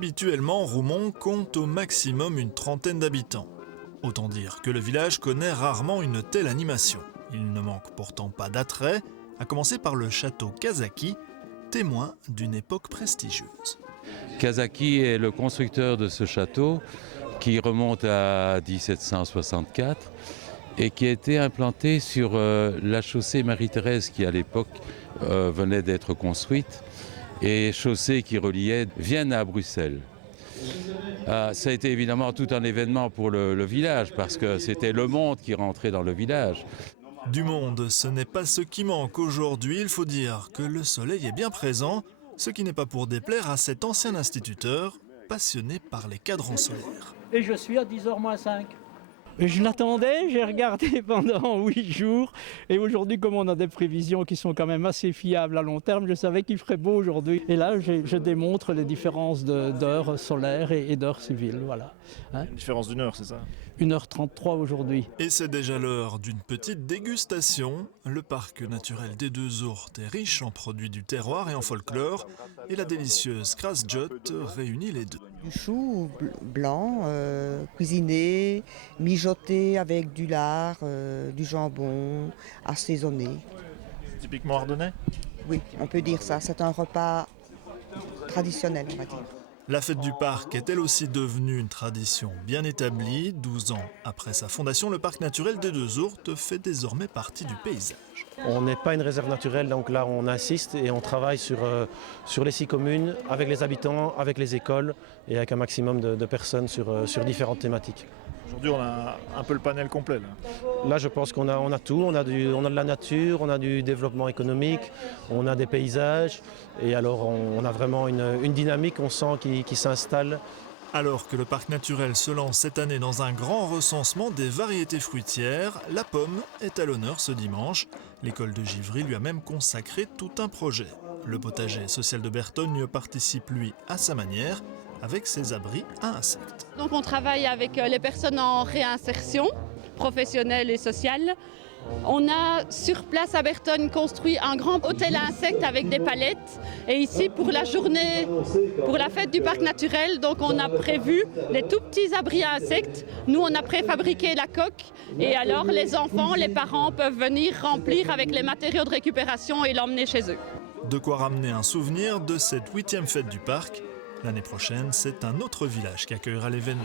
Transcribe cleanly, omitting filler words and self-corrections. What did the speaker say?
Habituellement, Roumont compte au maximum une trentaine d'habitants. Autant dire que le village connaît rarement une telle animation. Il ne manque pourtant pas d'attrait, à commencer par le château Kazaki, témoin d'une époque prestigieuse. Kazaki est le constructeur de ce château qui remonte à 1764 et qui a été implanté sur la chaussée Marie-Thérèse qui à l'époque venait d'être construite et chaussée qui reliait Vienne à Bruxelles. Ça a été évidemment tout un événement pour le village parce que c'était le monde qui rentrait dans le village. Du monde, ce n'est pas ce qui manque aujourd'hui. Il faut dire que le soleil est bien présent, ce qui n'est pas pour déplaire à cet ancien instituteur passionné par les cadrans solaires. Et je suis à 10h-5. Je l'attendais, j'ai regardé pendant 8 jours et aujourd'hui comme on a des prévisions qui sont quand même assez fiables à long terme, je savais qu'il ferait beau aujourd'hui. Et là je démontre les différences d'heures solaires et d'heures civiles. Voilà. Une différence d'une heure, c'est ça? 1h33 aujourd'hui. Et c'est déjà l'heure d'une petite dégustation. Le parc naturel des Deux Ourtes est riche en produits du terroir et en folklore et la délicieuse Krasjot réunit les deux. Du chou blanc, cuisiné, mijoté avec du lard, du jambon, assaisonné. Typiquement ardennais? Oui, on peut dire ça. C'est un repas traditionnel, on va dire. La fête du parc est elle aussi devenue une tradition bien établie. 12 ans après sa fondation, le parc naturel des Deux Ourtes fait désormais partie du paysage. On n'est pas une réserve naturelle, donc là on insiste et on travaille sur les 6 communes, avec les habitants, avec les écoles et avec un maximum de personnes sur différentes thématiques. Aujourd'hui, on a un peu le panel complet. Là, je pense qu'on a tout, on a de la nature, on a du développement économique, on a des paysages et alors on a vraiment une dynamique, on sent qui s'installe. Alors que le parc naturel se lance cette année dans un grand recensement des variétés fruitières, la pomme est à l'honneur ce dimanche. L'école de Givry lui a même consacré tout un projet. Le potager social de Bertogne participe lui à sa manière avec ses abris à insectes. Donc on travaille avec les personnes en réinsertion professionnelle et sociale. On a sur place à Bertogne construit un grand hôtel à insectes avec des palettes. Et ici pour la journée, pour la fête du parc naturel, donc on a prévu des tout petits abris à insectes. Nous on a préfabriqué la coque et alors les enfants, les parents peuvent venir remplir avec les matériaux de récupération et l'emmener chez eux. De quoi ramener un souvenir de cette 8e fête du parc. L'année prochaine, c'est un autre village qui accueillera l'événement.